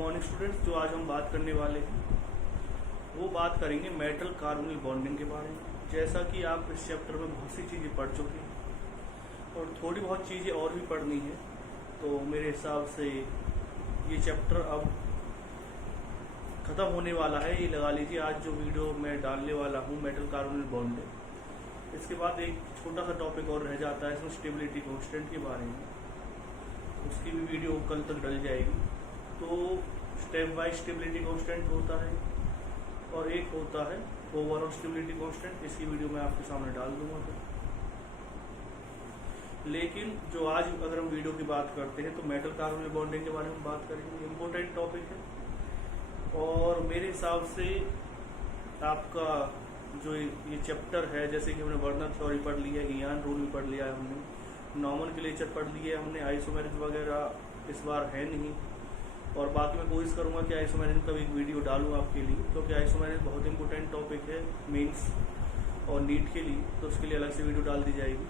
Morning students. जो आज हम बात करने वाले हैं वो बात करेंगे मेटल कार्बोनिल बॉन्डिंग के बारे में। जैसा कि आप इस चैप्टर में बहुत सी चीज़ें पढ़ चुके हैं और थोड़ी बहुत चीज़ें और भी पढ़नी है, तो मेरे हिसाब से ये चैप्टर अब ख़त्म होने वाला है। ये लगा लीजिए आज जो वीडियो मैं डालने वाला हूँ मेटल कार्बोनिल बॉन्डिंग, इसके बाद एक छोटा सा टॉपिक और रह जाता है इसमें स्टेबिलिटी कांस्टेंट के बारे में, उसकी भी वीडियो कल तक डल जाएगी। तो स्टेप वाइज स्टेबिलिटी कांस्टेंट होता है और एक होता है ओवरऑल स्टेबिलिटी कांस्टेंट। इसकी वीडियो मैं आपके सामने डाल दूंगा फिर। लेकिन जो आज अगर हम वीडियो की बात करते हैं तो मेटल कार्बोनिल बॉन्डिंग के बारे में बात करेंगे। इम्पोर्टेंट टॉपिक है और मेरे हिसाब से आपका जो ये चैप्टर है, जैसे कि हमने वर्नर थ्योरी पढ़ ली है, इयान रूल भी पढ़ लिया है हमने, नॉमेनक्लेचर पढ़ लिए हमने, आइसोमेरिज्म वगैरह इस बार है नहीं। और बाकी मैं कोशिश करूंगा कि आइसोमेरिज्म का भी एक वीडियो डालूं आपके लिए, क्योंकि आइसोमेरिज्म बहुत इंपॉर्टेंट टॉपिक है मेंस और नीट के लिए, तो उसके लिए अलग से वीडियो डाल दी जाएगी।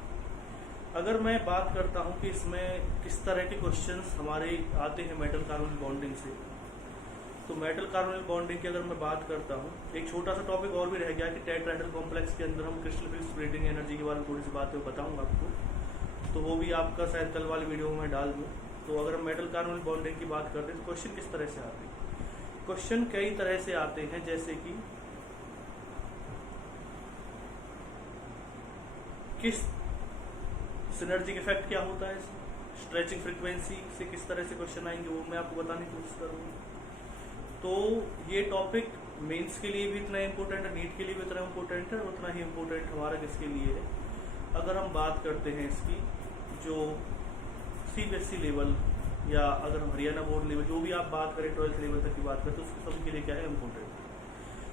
अगर मैं बात करता हूं कि इसमें किस तरह के क्वेश्चंस हमारे आते हैं मेटल कार्बोनिल बॉन्डिंग से, तो मेटल कार्बोनिल बॉन्डिंग की अगर मैं बात करता हूं, एक छोटा सा टॉपिक और भी रह गया कि टेट्राहेड्रल कॉम्प्लेक्स के अंदर हम क्रिस्टल स्प्लिटिंग एनर्जी के बारे में थोड़ी सी बातें बताऊंगा आपको, तो वो भी आपका शायद कल वाली वीडियो में डाल दूँ। तो अगर हम मेटल कार्बोनिल बॉन्डिंग की बात करते हैं तो क्वेश्चन किस तरह से आते हैं? क्वेश्चन कई तरह से आते हैं, जैसे कि किस सिनर्जिक इफेक्ट क्या होता है, स्ट्रेचिंग फ्रीक्वेंसी से किस तरह से क्वेश्चन आएंगे वो मैं आपको बताने की कोशिश करूंगा। तो ये टॉपिक मेंस के लिए भी इतना इम्पोर्टेंट है, नीट के लिए भी इतना इम्पोर्टेंट है, उतना ही इम्पोर्टेंट हमारा किसके लिए है। अगर हम बात करते हैं इसकी जो CBSE लेवल या अगर हम हरियाणा बोर्ड लेवल जो भी आप बात करें 12th लेवल तक की बात करें, तो उसके सबके लिए क्या है इम्पोर्टेंट।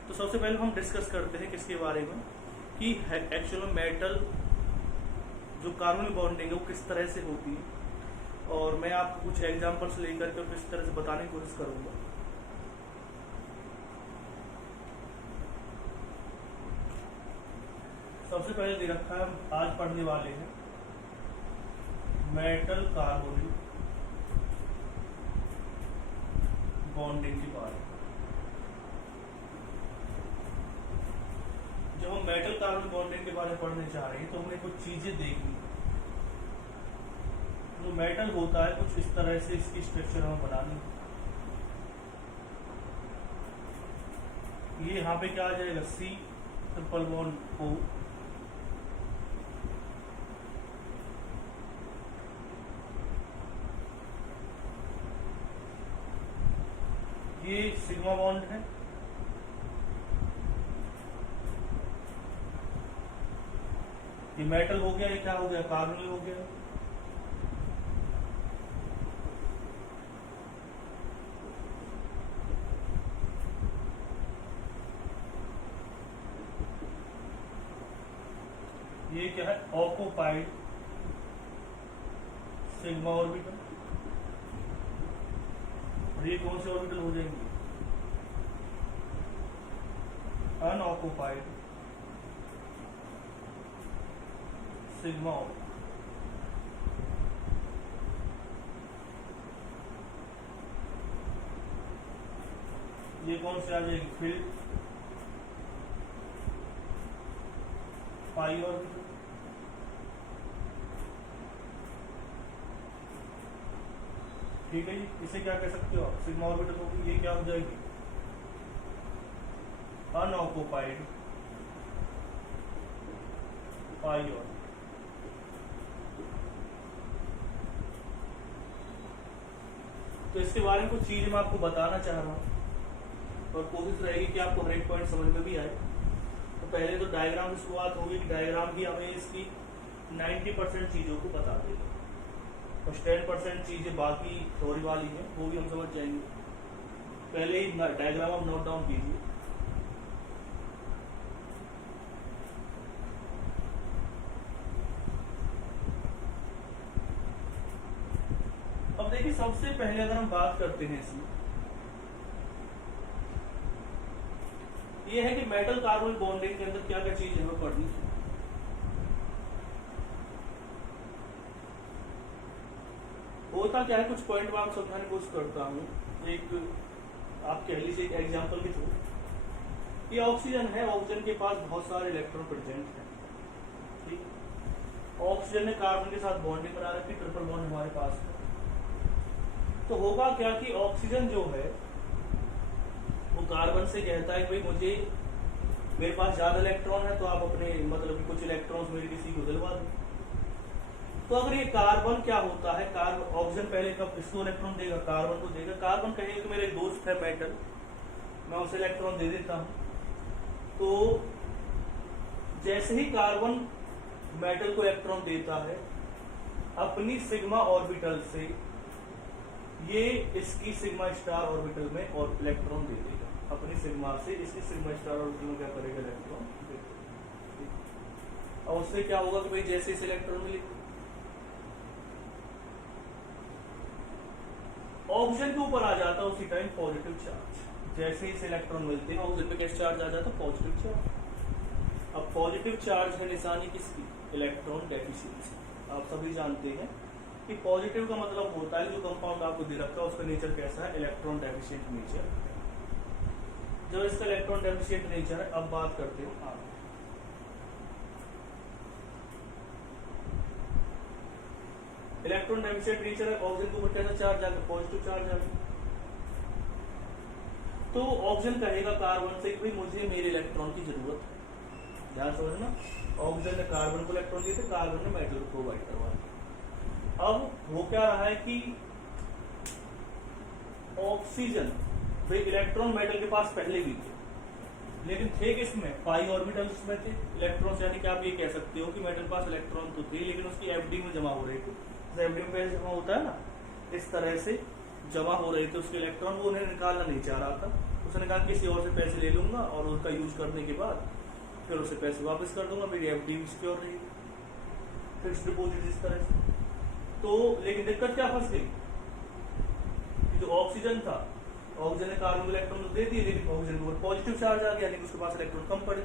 तो सबसे पहले हम डिस्कस करते हैं किसके बारे में कि एक्चुअल में मेटल जो कार्बोनिल बॉन्डिंग है वो किस तरह से होती है, और मैं आपको कुछ एग्जाम्पल्स लेकर के किस तरह से बताने की कोशिश करूंगा। सबसे पहले दे रखा है, हम आज पढ़ने वाले हैं मेटल कार्बोनिल बॉन्डिंग की बात। जब हम मेटल कार्बोनिल बॉन्डिंग के बारे में पढ़ने जा रहे हैं तो हमें कुछ चीजें देखनी। जो मेटल होता है कुछ इस तरह से इसकी स्ट्रक्चर हमें बनानी। ये यहाँ पे क्या आ जाएगा, C ट्रिपल बॉन्ड O, ये सिग्मा बॉन्ड है, ये मेटल हो गया, ये क्या हो गया, कार्बोनिल हो गया। ये क्या है, ऑक्यूपाइड सिग्मा ऑर्बिटल। और ये कौन से ऑर्बिटल हो जाएंगे, अनऑक्यूपाइड सिग्मा ऑर्बिटल। ये कौन से आ जाएगी, फिल्ड पाई ऑर्बिटल। ठीक है जी, इसे क्या कह सकते हो आप, सिग्मा ऑर्बिटल होगी। ये क्या हो जाएगी, अनऑक्यूपाइड पाई ऑर्बिटल। तो इसके बारे में कुछ चीजें मैं आपको बताना चाह रहा हूं और कोशिश रहेगी कि आपको हर एक पॉइंट समझ में भी आए। तो पहले तो डायग्राम की शुरुआत होगी कि डायग्राम भी हमें इसकी 90% चीजों को बता देगा और 10% चीजें बाकी थ्योरी वाली है वो भी हम समझ जाएंगे। पहले ही डायग्राम आप नोट डाउन कीजिए। अब देखिए, सबसे पहले अगर हम बात करते हैं इसमें, ये है कि मेटल कार्बोनिल बॉन्डिंग के अंदर क्या क्या चीज हमें पढ़नी है। होता होता क्या है, कुछ पॉइंट में आपको समझाने की कोशिश करता हूँ। एक आप कह लीजिए एक एग्जाम्पल के थ्रू, ये ऑक्सीजन है, ऑक्सीजन के पास बहुत सारे इलेक्ट्रॉन प्रेजेंट है, ठीक। ऑक्सीजन ने कार्बन के साथ बॉन्डिंग बना रखी, ट्रिपल बॉन्ड हमारे पास है। तो होगा क्या कि ऑक्सीजन जो है वो कार्बन से कहता है भाई मुझे, मेरे पास ज्यादा इलेक्ट्रॉन है तो आप अपने मतलब कुछ इलेक्ट्रॉन्स मेरे किसी को दिलवा दो। तो अगर ये कार्बन क्या होता है, कार्बन ऑक्सीजन पहले कब इसको इलेक्ट्रॉन देगा, कार्बन को देगा। कार्बन कहेगा कि मेरा एक दोस्त है मेटल, मैं उसे इलेक्ट्रॉन दे देता हूं। तो जैसे ही कार्बन मेटल को इलेक्ट्रॉन देता है, अपनी सिग्मा ऑर्बिटल से ये इसकी सिग्मा स्टार ऑर्बिटल में और इलेक्ट्रॉन दे देगा। अपनी सिग्मा से इसकी सिग्मा स्टार ऑर्बिटल में क्या करेगा, इलेक्ट्रॉन दे देगा। और उससे क्या होगा कि भाई जैसे इस इलेक्ट्रॉन मिले, ऑक्सीजन के ऊपर आ जाता है उसी टाइम पॉजिटिव चार्ज। जैसे ही इस इलेक्ट्रॉन मिलते हैं ऑक्सीजन पे कैसे चार्ज आ जाता है, पॉजिटिव चार्ज। अब पॉजिटिव चार्ज है निशानी किसकी, इलेक्ट्रॉन डेफिशिएंसी। आप सभी जानते हैं कि पॉजिटिव का मतलब होता है जो कंपाउंड आपको दे रखा है उसका नेचर कैसा है, इलेक्ट्रॉन डेफिशिएंट नेचर। जब इसका इलेक्ट्रॉन डेफिशिएंट नेचर है, अब बात करते हैं आगे। इलेक्ट्रॉन डेफिशिएंट नेचर है, ऑक्सीजन के ऊपर कैसा चार्ज आ गया, पॉजिटिव चार्ज आ गया। तो ऑक्सीजन कहेगा कार्बन से कि मुझे मेरे इलेक्ट्रॉन की जरूरत है। ध्यान समझना, ऑक्सीजन ने कार्बन को इलेक्ट्रॉन दिए थे, कार्बन ने मेटल को प्रोवाइड करवा दिया। अब वो क्या रहा है कि ऑक्सीजन वे इलेक्ट्रॉन मेटल के पास पहले भी थे, लेकिन थे किसमें, पाई ऑर्बिटल्स में थे इलेक्ट्रॉन्स। यानी कि आप ये कह सकते हो कि मेटल के पास इलेक्ट्रॉन तो थे लेकिन उसकी एफडी में जमा हो रहे थे। एफडी में पैसे जमा होता है ना, इस तरह से जमा हो रहे थे उसके इलेक्ट्रॉन, वो उन्हें निकालना नहीं चाह रहा था। उसने कहा किसी और से पैसे ले लूंगा और उसका यूज करने के बाद फिर उसे पैसे वापस कर दूंगा, मेरी एफडी भी सिक्योर रहेगी, फिक्स डिपॉजिट इस तरह से। तो लेकिन दिक्कत क्या फंस गई कि जो ऑक्सीजन था, ऑक्सीजन ने कार्बन इलेक्ट्रॉन तो दे दिए लेकिन ऑक्सीजन के ऊपर पॉजिटिव चार्ज आ गया, लेकिन उसके पास इलेक्ट्रॉन कम पड़े।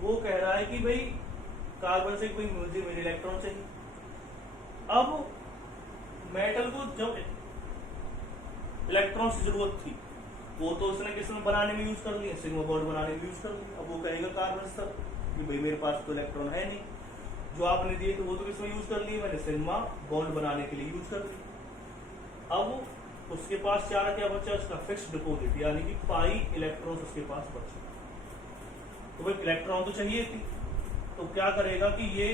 वो कह रहा है कि भाई कार्बन से कोई मुझे मेरे इलेक्ट्रॉन चाहिए। अब मेटल को जब इलेक्ट्रॉन की जरूरत थी, वो तो उसने किसमें बनाने में यूज कर लिया, सिग्मा बॉन्ड बनाने में यूज कर लिया। अब वो कहेगा कार्बन से कि भाई मेरे पास तो इलेक्ट्रॉन है नहीं, जो आपने दिए थे वो तो किसमें यूज कर लिए, मैंने सिग्मा बॉन्ड बनाने के लिए यूज कर लिया। अब उसके पास चारा क्या बचा, उसका फिक्स डिपॉजिट, यानी कि पाई इलेक्ट्रॉन उसके पास बचा। तो भाई इलेक्ट्रॉन तो चाहिए थी, तो क्या करेगा कि ये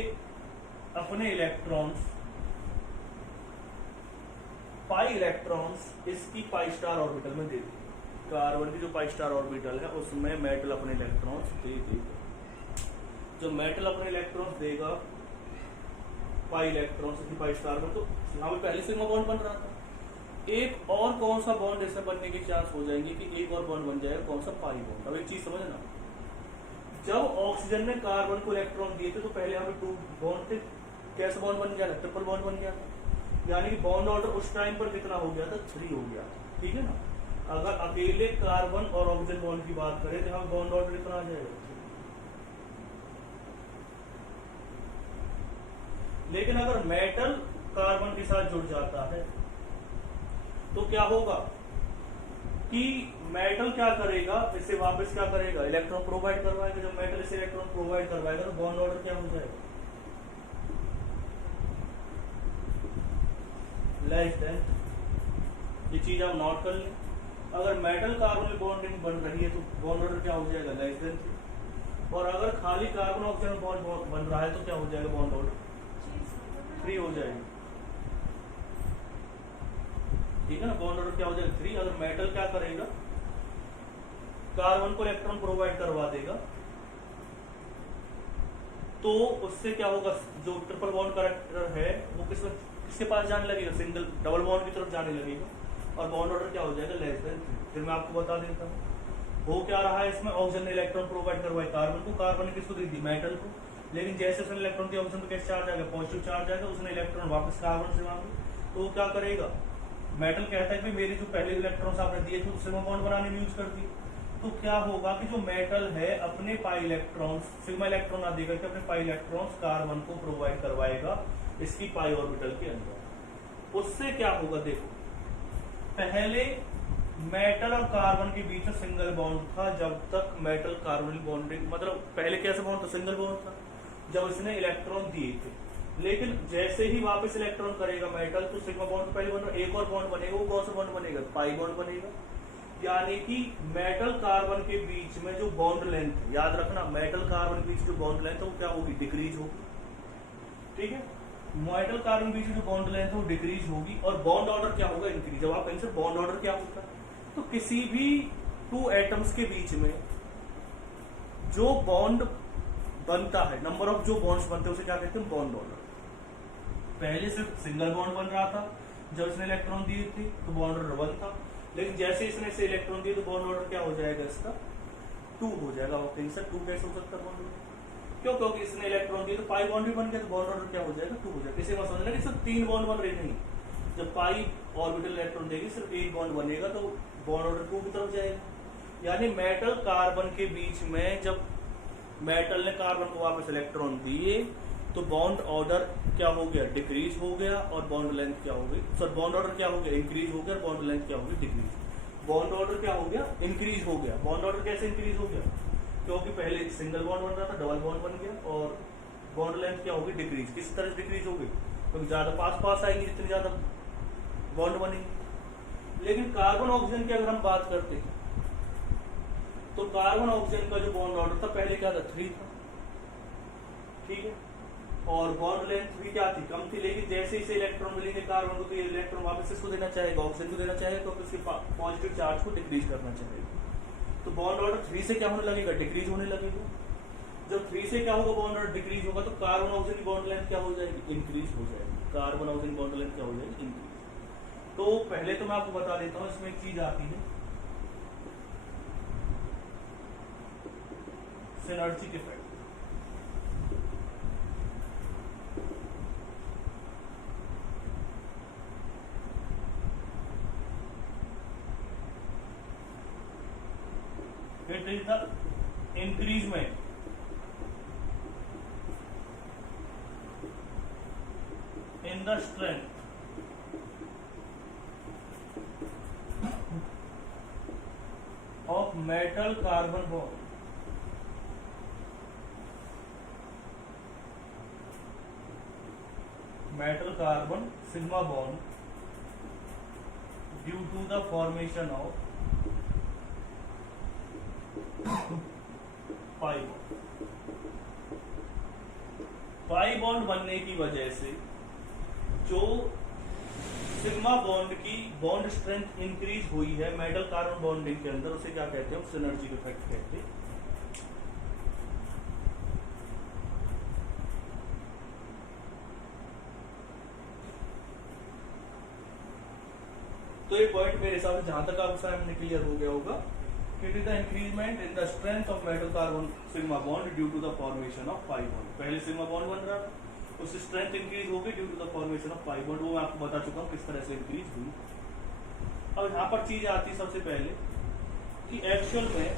अपने इलेक्ट्रॉन्स, पाई इलेक्ट्रॉन्स इसकी पाई स्टार ऑर्बिटल में दे देगा। कार्बन की जो पाई स्टार ऑर्बिटल है उसमें मेटल अपने इलेक्ट्रॉन्स दे देगा। जो मेटल अपने इलेक्ट्रॉन्स देगा पाई इलेक्ट्रॉन्स की पाई स्टार में, तो यहाँ पे पहले सिग्मा बॉन्ड बन रहा था, एक और कौन सा बॉन्ड ऐसे बनने के चांस हो जाएंगे कि एक और बॉन्ड बन जाएगा, कौन सा, पाई बॉन्ड। अब एक चीज समझना, जब ऑक्सीजन ने कार्बन को इलेक्ट्रॉन दिए थे तो पहले यहाँ पे 2 बॉन्ड थे, कैसे बॉन्ड बन गया था, ट्रिपल बॉन्ड बन गया था। यानी कि बॉन्ड ऑर्डर उस टाइम पर कितना हो गया था, 3 हो गया था, ठीक है ना। अगर अकेले कार्बन और ऑक्सीजन बॉन्ड की बात करें तो यहाँ बॉन्ड ऑर्डर कितना आ जाएगा। लेकिन अगर मेटल कार्बन के साथ जुड़ जाता है तो क्या होगा कि मेटल क्या करेगा, इसे वापस क्या करेगा, इलेक्ट्रॉन प्रोवाइड करवाएगा। जब मेटल इसे इलेक्ट्रॉन प्रोवाइड करवाएगा तो बॉन्ड ऑर्डर क्या हो जाएगा, लेस देन। ये चीज आप नोट कर लें, अगर मेटल कार्बन बॉन्डिंग बन रही है तो बॉन्ड ऑर्डर क्या हो जाएगा, लेस देन 3। और अगर खाली कार्बन ऑक्सीजन बॉन्ड बन रहा है तो क्या हो जाएगा, बॉन्ड ऑर्डर 3 हो जाएगा, ठीक है ना। बॉन्ड ऑर्डर क्या हो जाएगा, 3। अगर मेटल क्या करेगा, कार्बन को इलेक्ट्रॉन प्रोवाइड करवा देगा तो उससे क्या होगा, जो ट्रिपल बॉन्ड कैरेक्टर है वो किसके पास जाने लगेगा, सिंगल डबल बॉन्ड की तरफ जाने लगेगा और बॉन्ड ऑर्डर क्या हो जाएगा, लेस देन 3। फिर मैं आपको बता देता हूँ वो क्या रहा है। इसमें ऑक्सीजन ने इलेक्ट्रॉन प्रोवाइड करवाए कार्बन को, कार्बन ने किसको दी थी, मेटल को। लेकिन जैसे उसने इलेक्ट्रॉन दिया ऑक्सीजन को कैसे चार्ज आ गया, पॉजिटिव चार्ज आएगा, उसने इलेक्ट्रॉन वापस कार्बन से मांगे तो वो क्या करेगा, मेटल कहता है कि मेरे जो पहले इलेक्ट्रॉन्स आपने दिए थे सिग्मा बॉन्ड बनाने में यूज कर दिए। तो क्या होगा कि जो मेटल है अपने पाई इलेक्ट्रॉन्स, सिग्मा इलेक्ट्रॉन ना देकर के अपने पाई इलेक्ट्रॉन्स कार्बन को प्रोवाइड करवाएगा इसकी पाई ऑर्बिटल के अंदर। उससे क्या होगा देखो, पहले मेटल और कार्बन के बीच में सिंगल बॉन्ड था, जब तक मेटल कार्बन बॉन्डिंग, मतलब पहले कैसे बॉन्ड था, सिंगल बॉन्ड था जब इसने इलेक्ट्रॉन दिए थे। लेकिन जैसे ही वापस इलेक्ट्रॉन करेगा मेटल, तो सिग्मा बॉन्ड पहले बन रहा, एक और बॉन्ड बनेगा, वो कौन सा बॉन्ड बनेगा, पाई बॉन्ड बनेगा। यानी कि मेटल कार्बन के बीच में जो बॉन्ड लेंथ, याद रखना मेटल कार्बन के बीच जो बॉन्ड लेंथ है वो क्या होगी, डिक्रीज होगी। ठीक है, मेटल कार्बन के बीच जो बॉन्ड लेंथ है वो डिक्रीज होगी, और बॉन्ड ऑर्डर क्या होगा, इंक्रीज। जब आप कहेंगे बॉन्ड ऑर्डर क्या होता है, तो किसी भी टू एटम्स के बीच में जो बॉन्ड बनता है, नंबर ऑफ जो बॉन्ड्स बनते हैं उसे क्या कहते हैं, बॉन्ड ऑर्डर। पहले सिर्फ सिंगल बॉन्ड बन रहा था जब इसने इलेक्ट्रॉन दिए थे, तो बॉन्ड ऑर्डर 1 था। लेकिन जैसे इसने से इलेक्ट्रॉन दिए तो बॉन्ड ऑर्डर क्या हो जाएगा, इसका 2 हो जाएगा। आप कहेंगे सर 2 कैसे हो सकता है बॉन्ड ऑर्डर, क्यों, क्योंकि इसने इलेक्ट्रॉन दिए तो पाई बॉन्ड भी बन गया, तो बॉन्ड ऑर्डर क्या हो जाएगा, 2 हो जाएगा। इसे मत समझना कि सिर्फ 3 बॉन्ड बन रहे, नहीं, जब पाई ऑर्बिटल इलेक्ट्रॉन देगी सिर्फ एक बॉन्ड बनेगा, तो बॉन्ड ऑर्डर 2 की तरफ जाएगा। यानी मेटल कार्बन के बीच में जब मेटल ने कार्बन को वापस इलेक्ट्रॉन दिए तो बॉन्ड ऑर्डर क्या हो गया, डिक्रीज हो गया, और बॉन्ड लेंथ क्या हो गई, सर बॉन्ड ऑर्डर क्या हो गया, इंक्रीज हो गया, और बॉन्ड लेंथ क्या हो गई, डिक्रीज। बॉन्ड ऑर्डर क्या हो गया, इंक्रीज हो गया। बॉन्ड ऑर्डर कैसे इंक्रीज हो गया, क्योंकि पहले सिंगल बॉन्ड बन रहा था, डबल बॉन्ड बन गया, और बॉन्ड लेंथ क्या होगी, डिक्रीज। किस तरह से डिक्रीज होगी, क्योंकि ज्यादा पास पास आएंगे जितनी ज्यादा बॉन्ड बनेंगे। लेकिन कार्बन ऑक्सीजन की अगर हम बात करते हैं, तो कार्बन ऑक्सीजन का जो बॉन्ड ऑर्डर था पहले क्या था, 3 था। ठीक है, और बॉन्ड लेंथ भी क्या थी, कम थी। लेकिन जैसे इसे इलेक्ट्रॉन मिलेंगे कार्बन को, तो ये इलेक्ट्रॉन वापस इसको देना चाहेगा, ऑक्सीजन को देना चाहेगा, तो उसके पॉजिटिव चार्ज को डिक्रीज करना चाहेगा। तो बॉन्ड ऑर्डर 3 से क्या होने लगेगा, डिक्रीज होने लगेगा। जब 3 से क्या होगा, बॉन्ड ऑर्डर डिक्रीज होगा, तो कार्बन ऑक्सीजन की बॉन्ड लेंथ क्या हो जाएगी, इंक्रीज हो जाएगी। कार्बन ऑक्सीजन बॉन्ड लेंथ क्या हो जाएगी, इंक्रीज। तो पहले तो मैं आपको बता देता हूँ, इसमें एक चीज आती है synergic effect. It is the increasement in the strength of metal carbon bond sigma bond due to the formation of pi bond बनने की वजह से जो सिग्मा बॉन्ड की बॉन्ड स्ट्रेंथ इंक्रीज हुई है मेटल कार्बन बॉन्डिंग के अंदर, उसे क्या कहते हैं, सिनर्जिक इफेक्ट कहते हैं। तो ये पॉइंट मेरे हिसाब से जहां तक आपको सामने क्लियर हो गया होगा, it is the increment in the strength of metal carbon sigma bond due to the formation of pi bond। पहले सिग्मा बॉन्ड बन रहा था, उसकी स्ट्रेंथ इंक्रीज हो गई due to the formation of pi bond. वो मैं आपको बता चुका हूँ किस तरह से इंक्रीज हुई। अब यहाँ पर चीज आती है सबसे पहले कि एक्चुअल में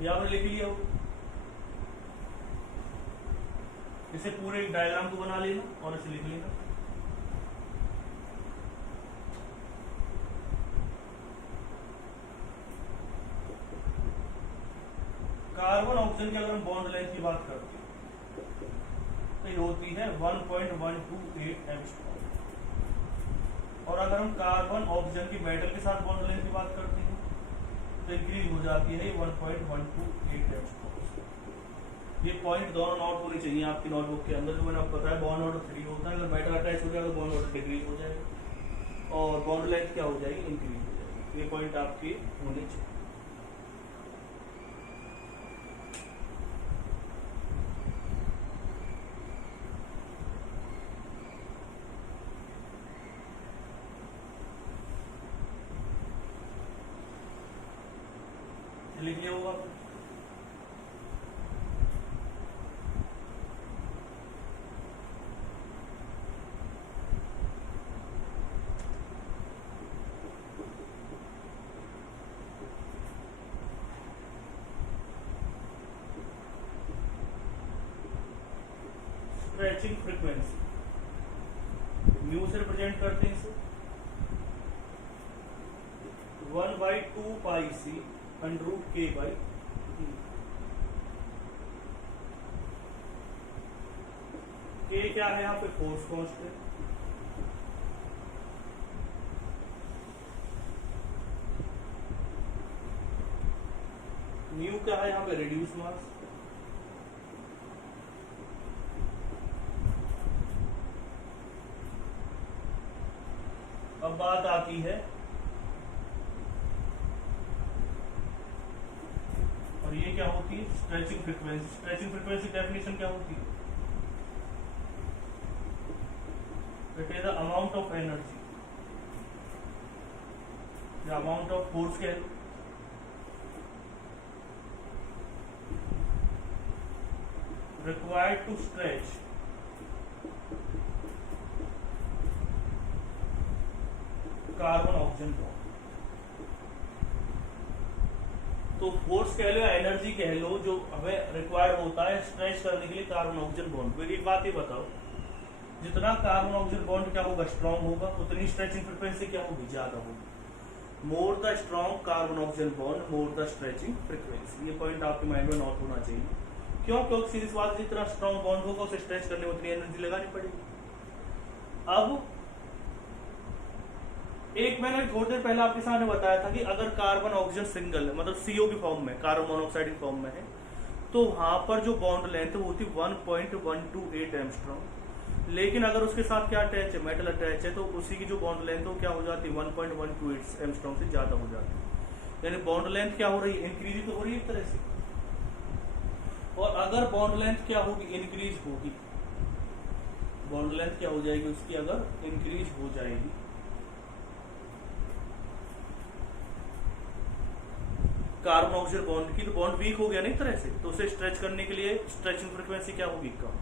यहाँ पर लिख लिया हो, इसे पूरे डायग्राम को बना लेना और इसे लिख लेना। कार्बन ऑक्सीजन की अगर हम बॉन्ड लेंथ की बात करते हैं तो ये होती है 1.128 एंगस्ट्रॉम, और अगर हम कार्बन ऑक्सीजन की मेटल के साथ बॉन्ड लेंथ की बात करते हैं तो इंक्रीज हो जाती है 1.128 एंगस्ट्रॉम। ये पॉइंट दोनों नोट होने चाहिए आपकी नोटबुक के अंदर। जो मैंने आपको बताया बॉन्ड ऑर्डर 3 होता है, अगर मेटल अटैच हो जाएगा तो बॉन्ड ऑर्डर डिक्रीज हो जाएगा और बॉन्ड लेंथ क्या हो जाएगी, इंक्रीज हो जाएगी। ये पॉइंट आपके होने चाहिए। लिख लिया होगा स्ट्रेच स्ट्रेचिंग फ्रीक्वेंसी, म्यू से रिप्रेजेंट करते हैं इसे 1/2πc √k/e। के क्या है यहाँ पे? Force constant. न्यू क्या है यहाँ पे? Reduce mass. अब बात आती है, और ये क्या होती है? Stretching frequency. Stretching frequency definition क्या होती है? It is the amount of energy या अमाउंट ऑफ फोर्स कह लो, required to stretch carbon oxygen bond. तो फोर्स कह लो या एनर्जी कह लो जो हमें रिक्वायर्ड होता है स्ट्रेच करने के लिए कार्बन ऑक्सीजन बॉन्ड। तो एक बात ही बताओ, जितना कार्बन ऑक्सीजन बॉन्ड क्या होगा? स्ट्रॉन्ग होगा, उतनी स्ट्रेचिंग फ्रीक्वेंसी क्या होगी? ज्यादा होगी। More the strong carbon oxygen bond more the stretching frequency. ये पॉइंट आपके माइंड में नोट होना चाहिए। क्यों? क्योंकि सीधी सी बात, जितना स्ट्रॉन्ग बॉन्ड होगा उसे स्ट्रेच करने में उतनी एनर्जी लगानी पड़ेगी। अब एक मैंने थोड़ी देर पहले आपके सामने बताया था कि अगर कार्बन ऑक्सीजन सिंगल है, मतलब सीओ की फॉर्म में, कार्बन मोनोऑक्साइड की फॉर्म में है, तो वहां पर जो बॉन्ड लेंथ वो होती 1.128 एंगस्ट्रॉम। लेकिन अगर उसके साथ क्या अटैच है? मेटल अटैच है, तो उसी की जो बॉन्ड लेंथ वो क्या हो जाती है? 1.128 एंगस्ट्रॉम से ज्यादा हो जाती है। यानी बॉन्ड लेंथ क्या हो रही है? इंक्रीज तो हो रही है एक तरह से। और अगर बॉन्ड लेंथ क्या होगी? इंक्रीज होगी। बॉन्ड लेंथ क्या हो जाएगी उसकी? अगर इंक्रीज हो जाएगी, कार्बन ऑक्सीजन बॉन्ड की, तो बॉन्ड वीक हो गया ना एक तरह से, तो उसे स्ट्रेच करने के लिए स्ट्रेचिंग फ्रीक्वेंसी क्या होगी? कम।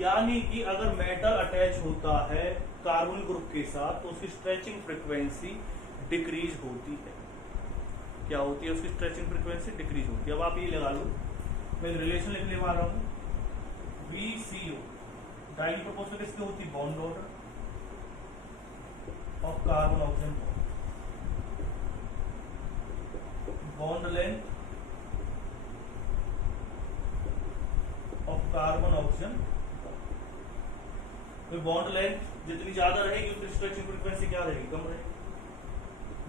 यानी कि अगर मेटल अटैच होता है कार्बन ग्रुप के साथ तो उसकी स्ट्रेचिंग फ्रीक्वेंसी डिक्रीज होती है। क्या होती है? उसकी स्ट्रेचिंग फ्रीक्वेंसी डिक्रीज होती है। अब आप ये लगा लो, मैं रिलेशन लिखने वाला हूं, VCO डायरेक्ट प्रोपोर्शनल किसकी होती है? Bond order of carbon oxygen bond length of carbon oxygen. तो बॉन्ड लेंथ जितनी ज्यादा रहेगी उतनी स्ट्रेचिंग फ्रीक्वेंसी क्या रहेगी? कम रहेगी।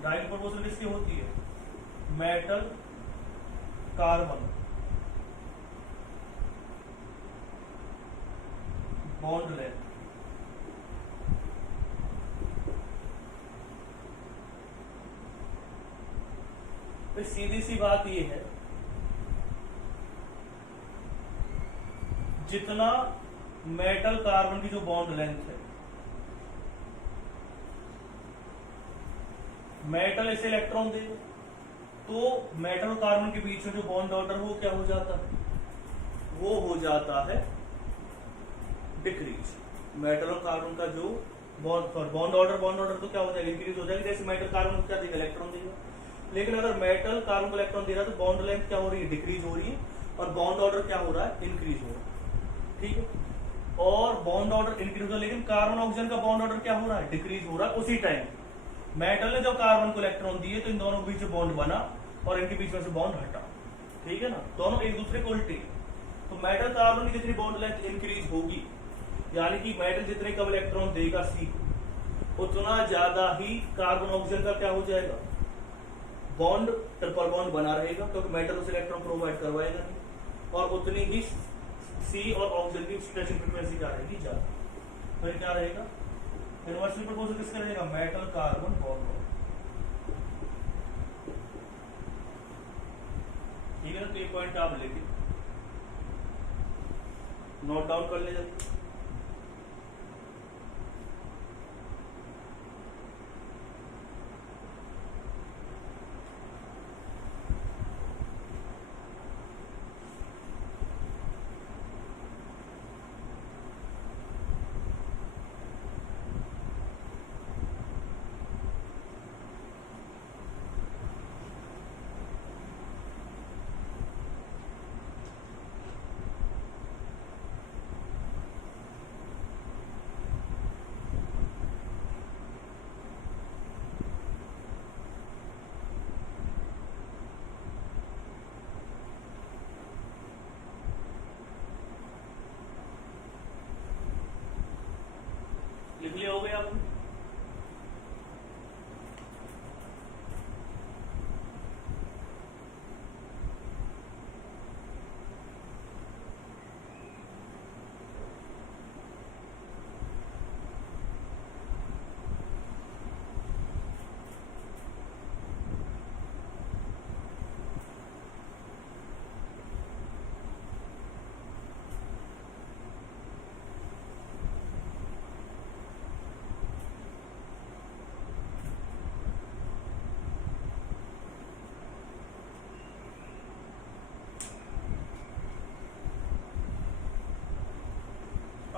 डायरेक्ट प्रोपोर्शनल किसकी होती है? Metal carbon bond length. तो सीधी सी बात ये है, जितना मेटल कार्बन की जो बॉन्ड लेंथ है, मेटल इसे इलेक्ट्रॉन देगा, तो मेटल और कार्बन के बीच में जो बॉन्ड ऑर्डर वो क्या हो जाता है? वो हो जाता है डिक्रीज। मेटल और कार्बन का जो बॉन्ड ऑर्डर तो क्या हो जाएगा? इंक्रीज हो जाएगा। जैसे मेटल कार्बन को क्या देगा? इलेक्ट्रॉन देगा। लेकिन अगर मेटल कार्बन को इलेक्ट्रॉन दे रहा है तो बॉन्ड लेंथ क्या हो रही है? डिक्रीज हो रही है, और बॉन्ड ऑर्डर क्या हो रहा है? इंक्रीज हो रहा है। ठीक है। और बॉन्ड ऑर्डर इंक्रीज हो रहा है, लेकिन कार्बन ऑक्सीजन का बॉन्ड ऑर्डर क्या हो रहा है? डिक्रीज हो रहा है। उसी टाइम मेटल ने जब कार्बन को इलेक्ट्रॉन दिए तो इन दोनों के बीच में बॉन्ड बना और इनके बीच में से बॉन्ड हटा। ठीक है ना? दोनों एक दूसरे को उल्टे। तो मेटल कार्बन की जितनी बॉन्ड लेंथ इंक्रीज होगी, यानी कि मेटल जितने कम इलेक्ट्रॉन देगा सी को, उतना ज्यादा ही कार्बन ऑक्सीजन का क्या हो जाएगा? बॉन्ड, ट्रिपल बॉन्ड बना रहेगा, क्योंकि मेटल उसे इलेक्ट्रॉन प्रोवाइड करवाएगा नहीं, और उतनी ही सी और ऑक्सीजन की स्ट्रेचिंग फ्रीक्वेंसी क्या रहेगी? ज्यादा। फिर क्या रहेगा? इनवर्सली प्रोपोर्शनल किसका रहेगा? Metal carbon bond. ठीक है ना? तो ये पॉइंट आप लेके नोट डाउन कर ले जाते।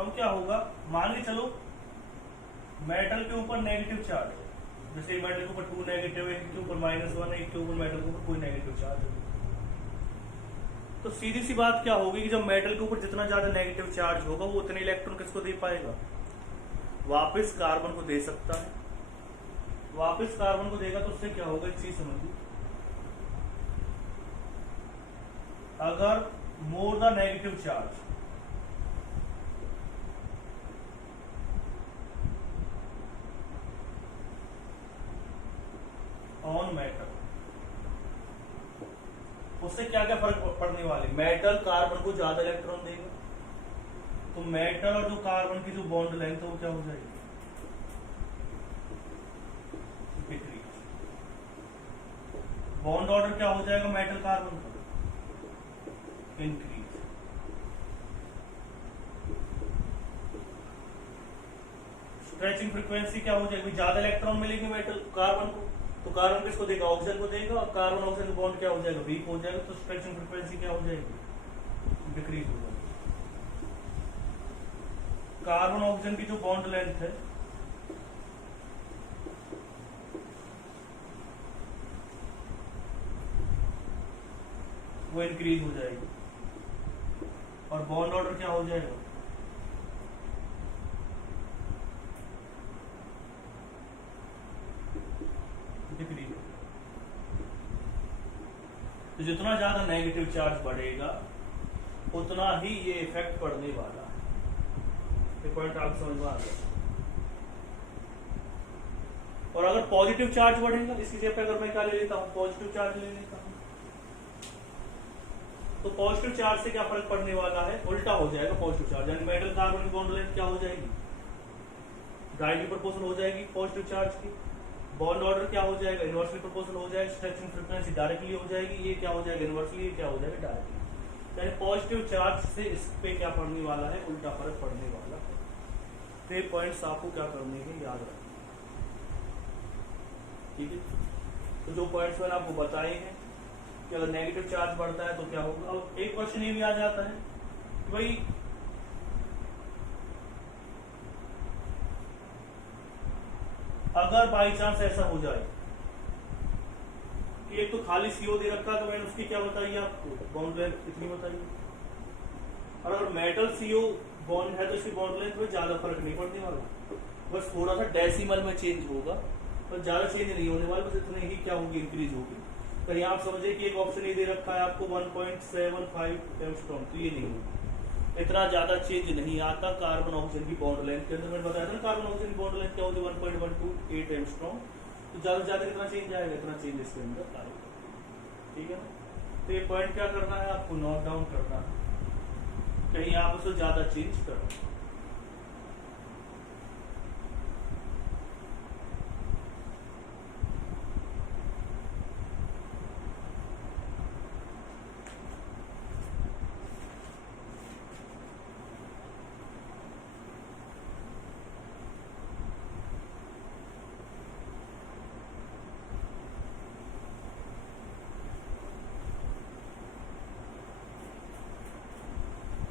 अब क्या होगा, मान के चलो मेटल के ऊपर नेगेटिव चार्ज है, जैसे मेटल के ऊपर 2 नेगेटिव है, एक के ऊपर -1 है, एक के ऊपर मेटल के ऊपर कोई नेगेटिव चार्ज है। तो सीधी सी बात क्या होगी कि जब मेटल के ऊपर जितना ज्यादा नेगेटिव चार्ज होगा वो उतने इलेक्ट्रॉन किसको दे पाएगा, वापस कार्बन को दे सकता है। वापस कार्बन को देगा तो उससे क्या होगा, एक चीज समझिए, अगर more the negative charge on metal, उससे क्या क्या फर्क पड़ने वाले, मेटल कार्बन को ज्यादा इलेक्ट्रॉन देगा, तो मेटल और जो कार्बन की जो बॉन्ड लेंथ है वो क्या हो जाएगी, डिक्रीज। बॉन्ड ऑर्डर क्या हो जाएगा मेटल कार्बन का, इंक्रीज। स्ट्रेचिंग फ्रीक्वेंसी क्या हो जाएगी, ज्यादा इलेक्ट्रॉन मिलेंगे मेटल कार्बन को, तो कार्बन किसको देगा, ऑक्सीजन को देगा, और कार्बन ऑक्सीजन बॉन्ड क्या हो जाएगा, वीक हो जाएगा, तो स्ट्रेचिंग फ्रीक्वेंसी क्या हो जाएगी, डिक्रीज हो जाएगी। कार्बन ऑक्सीजन की जो बॉन्ड लेंथ है वो इंक्रीज हो जाएगी, और बॉन्ड ऑर्डर क्या हो जाएगा, डिक्रीज। तो जितना ज्यादा नेगेटिव चार्ज बढ़ेगा उतना ही ये इफेक्ट पड़ने वाला है। ये पॉइंट आप समझ में आ गया। और अगर पॉजिटिव चार्ज बढ़ेगा, इसी जगह पे अगर मैं क्या ले लेता हूं, पॉजिटिव चार्ज ले लेता हूं, तो पॉजिटिव चार्ज से क्या फर्क पड़ने वाला है, उल्टा हो जाएगा पॉजिटिव चार्ज, यानी मेटल कार्बन की बॉन्ड लेंथ क्या हो जाएगी, डायरेक्टली प्रोपोर्शनल हो जाएगी पॉजिटिव चार्ज की। बॉन्ड ऑर्डर क्या हो जाएगा, इनवर्सली प्रोपोर्शनल हो जाएगा। स्ट्रेचिंग फ्रीक्वेंसी डायरेक्टली हो जाएगी, ये क्या हो जाएगा इनवर्सली, ये क्या हो जाएगा डायरेक्टली। यानी पॉजिटिव चार्ज से इस पे क्या पड़ने वाला है, उल्टा फर्क पड़ने वाला है। तो ये पॉइंट्स आपको क्या करने हैं, याद रखना, ठीक है। तो जो पॉइंट्स मैंने आपको बताए हैं कि अगर नेगेटिव चार्ज बढ़ता है तो क्या होगा। अब एक क्वेश्चन ये भी आ जाता है कि भाई अगर बाई चांस ऐसा हो जाए कि एक तो खाली सीओ दे रखा, तो मैंने उसकी क्या बताई आपको, बॉन्ड लेंथ इतनी बताई, और अगर मेटल सीओ बॉन्ड है तो इसकी बॉन्ड लेंथ में ज्यादा फर्क नहीं पड़ने वाला, बस थोड़ा सा डेसिमल में चेंज होगा, पर ज्यादा चेंज नहीं होने वाला, बस इतने ही क्या होगी, इंक्रीज होगी। तो यहाँ आप समझे कि एक ऑप्शन ये दे रखा है आपको 1.75 एंगस्ट्रॉम, तो ये नहीं होगा, इतना ज्यादा चेंज नहीं आता कार्बन ऑक्सीजन की बॉन्ड लेंथ के अंदर। मैंने बताया था ना कार्बन ऑक्सीजन की बॉन्ड लेंथ क्या होती है, 1.128 एंगस्ट्रॉम, तो ज्यादा से ज्यादा कितना चेंज आएगा, इतना चेंज इसके अंदर आएगा, ठीक है ना। तो ये पॉइंट क्या करना है आपको, नोट डाउन करना है, कहीं आप उसको ज्यादा चेंज करो।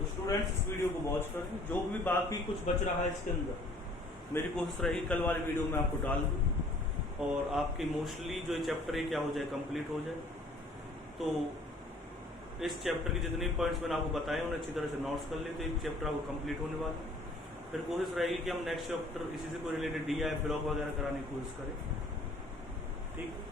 तो स्टूडेंट्स इस वीडियो को वॉच करें, जो भी बाकी कुछ बच रहा है इसके अंदर, मेरी कोशिश रही कल वाली वीडियो में आपको डाल दूँ और आपके मोस्टली जो चैप्टर है क्या हो जाए, कंप्लीट हो जाए। तो इस चैप्टर के जितने पॉइंट्स मैंने आपको बताए उन्हें अच्छी तरह से नोट्स कर ले, तो एक चैप्टर आपको कंप्लीट होने वाला है। फिर कोशिश रहेगी कि हम नेक्स्ट चैप्टर इसी से कोई रिलेटेड DI ब्लॉग वगैरह कराने की कोशिश करें, ठीक है।